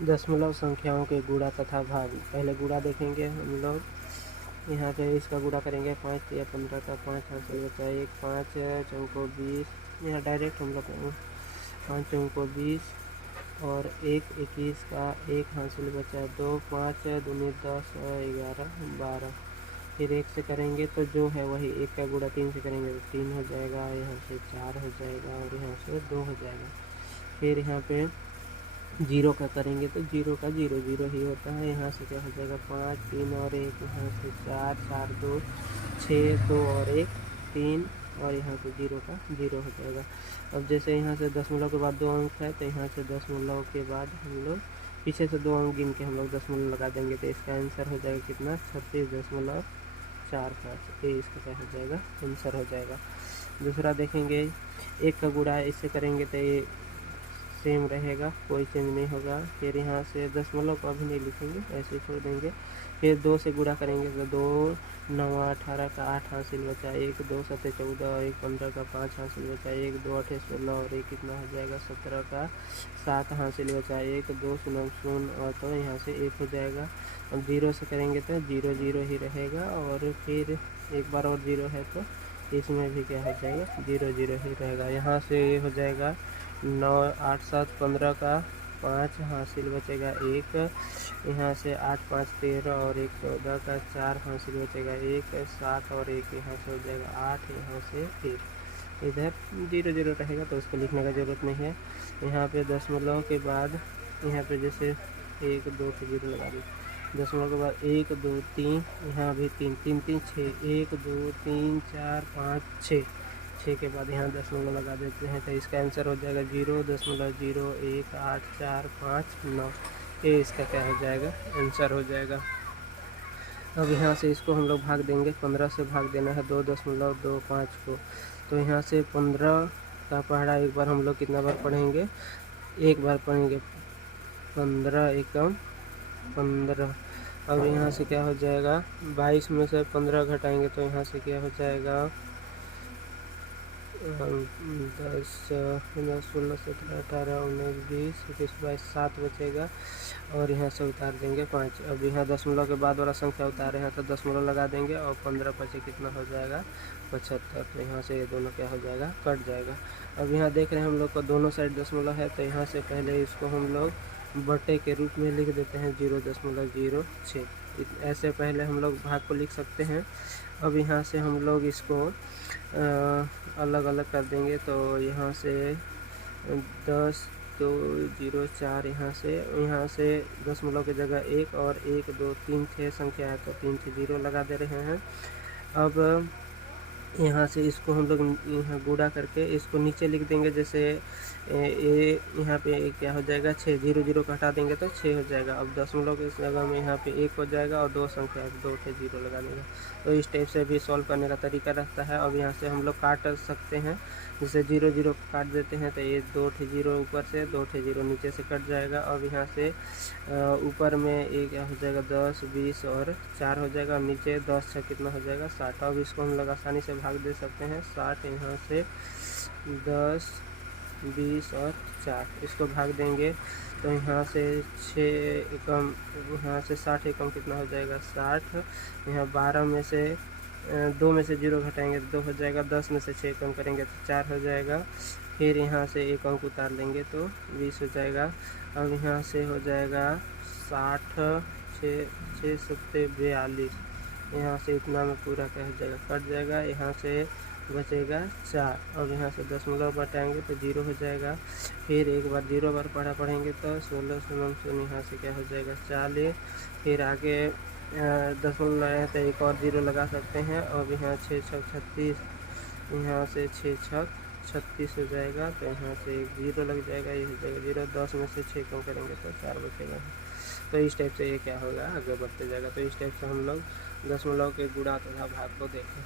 दशमलव संख्याओं के गुणा तथा भाग। पहले गुणा देखेंगे हम लोग। यहाँ पे इसका गुणा करेंगे 5 या 15 का 5 हासिल बचा 1, 5 चौको 20। यहाँ डायरेक्ट हम लोग 5 चौको 20 और 1 21 का 1 हासिल बचा 2, 5 दूनी 10 और 11 12। फिर 1 से करेंगे तो जो है वही 1 का गुणा 3 से करेंगे तो 3 हो जाएगा, यहाँ से 4 हो जाएगा और यहाँ से 2 हो जाएगा। फिर यहाँ पे 0 का करेंगे तो 0 का 0 0 ही होता है। यहाँ से क्या हो जाएगा 5 3 और 1, यहाँ से 4 4 2 6 2 और 1 3 और यहाँ से 0 का 0 हो जाएगा। अब जैसे यहाँ से दशमलव के बाद 2 अंक है तो यहाँ से दशमलव के बाद हम लोग पीछे से 2 अंक गिन के हम लोग दशमलव लगा देंगे तो इसका आंसर हो जाएगा कितना 36.45। ये इसका क्या हो जाएगा आंसर हो जाएगा। दूसरा देखेंगे 1 का गुणा इससे करेंगे तो ये सेम रहेगा, कोई चेंज नहीं होगा। फिर यहाँ से दशमलव को अभी नहीं लिखेंगे, ऐसे ही छोड़ देंगे। फिर 2 से गुणा करेंगे तो 2 9 18 का 8 हासिल बचा 1, 2 7 14 और 1 15 का 5 हासिल बचा 1, 2 8 16 और 1 कितना हो जाएगा 17 का 7 हासिल बचा 1, 2 0 0 और तो यहाँ से 1 हो जाएगा। अब 0 से करेंगे तो 0 0 ही रहेगा और फिर एक बार और 0 है तो इसमें भी क्या हो जाएगा 0 0 ही रहेगा। यहाँ से ये हो जाएगा 9 8 7 15 का 5 हासिल बचेगा 1, यहाँ से 8 5 13 और 1 14 का 4 हासिल बचेगा 1, 7 और 1 यहाँ से हो जाएगा 8, यहाँ से 1। इधर 0 0 रहेगा तो उसको लिखने का ज़रूरत नहीं है। यहाँ पे दशमलव के बाद यहाँ पे जैसे 1 2 से 0 लगा दी, दशमलव के बाद 1 2 3, यहाँ भी 3 3 3 6, 1 2 3 4 5 6, 6 के बाद यहाँ दशमलव लगा देते हैं तो इसका आंसर हो जाएगा 0.018459। ये इसका क्या हो जाएगा आंसर हो जाएगा। अब यहाँ से इसको हम लोग भाग देंगे, 15 से भाग देना है 2.25 को। तो यहाँ से 15 का पहाड़ा एक बार हम लोग कितना बार पढ़ेंगे, एक बार पढ़ेंगे 15 एकम 15। अब यहाँ से क्या हो जाएगा 22 में से 15 घटाएंगे तो यहाँ से क्या हो जाएगा 10 15 16 17 18 19 20 21 22 7 बचेगा और यहाँ से उतार देंगे 5। अब यहाँ दशमलव के बाद वाला संख्या उतारे हैं तो दशमलव लगा देंगे और 15 बचे कितना हो जाएगा 75। तो यहाँ से ये दोनों क्या हो जाएगा कट जाएगा। अब यहाँ देख रहे हैं हम लोग को दोनों साइड दशमलव है तो यहाँ से पहले इसको हम लोग बटे के रूप में लिख देते हैं 0.06। ऐसे पहले हम लोग भाग को लिख सकते हैं। अब यहाँ से हम लोग इसको अलग अलग कर देंगे तो यहाँ से 10 2 0 4, यहाँ से दशमलव की जगह 1 और 1 2 3 6 संख्या है तो 3 से 0 लगा दे रहे हैं। अब यहाँ से इसको हम लोग यहाँ गुणा करके इसको नीचे लिख देंगे, जैसे ये यहाँ पे क्या हो जाएगा 6, 0 0 को हटा देंगे तो 6 हो जाएगा। अब दशमलव के जगह में यहाँ पे 1 हो जाएगा और 2 संख्या 2 से 0 लगा देंगे। तो इस टाइप से भी सॉल्व करने का तरीका रहता है। अब यहाँ से हम लोग काट सकते हैं, जैसे 0 0 काट देते हैं तो ये 2 0 ऊपर से 2 0 नीचे से कट जाएगा। अब यहाँ से ऊपर में ये क्या हो जाएगा 10 20 और 4 हो जाएगा, नीचे 10 6 कितना हो जाएगा 60। अब इसको हम लोग आसानी से भाग दे सकते हैं 60, यहाँ से 10 20 और 4 इसको भाग देंगे तो यहाँ से 6 एकम, यहाँ से 60 एकम कितना हो जाएगा 60। यहाँ 12 में से 2 में से 0 घटाएंगे तो 2 हो जाएगा, 10 में से 6 कम करेंगे तो 4 हो जाएगा। फिर यहाँ से 1 अंक उतार लेंगे तो 20 हो जाएगा। अब यहाँ से हो जाएगा 60 6 6 7 42, यहाँ से इतना में पूरा क्या हो जाएगा कट जाएगा, यहाँ से बचेगा 4। अब यहाँ से दशमलव बढ़ाएंगे तो 0 हो जाएगा। फिर एक बार 0 बार पढ़ेंगे तो 16 0 यहाँ से क्या हो जाएगा 40। फिर आगे दशमलव लगाए तो एक और 0 लगा सकते हैं। अब यहाँ 6 6 36, यहाँ से 6 6 36 हो जाएगा तो यहाँ से एक 0 लग जाएगा, ये हो जाएगा 0। 10 में से 6 कम करेंगे तो 4 बचेगा। तो इस टाइप से ये क्या होगा आगे बढ़ते जाएगा। तो इस टाइप से हम लोग दशमलव के गुणा तथा भाग को देखें।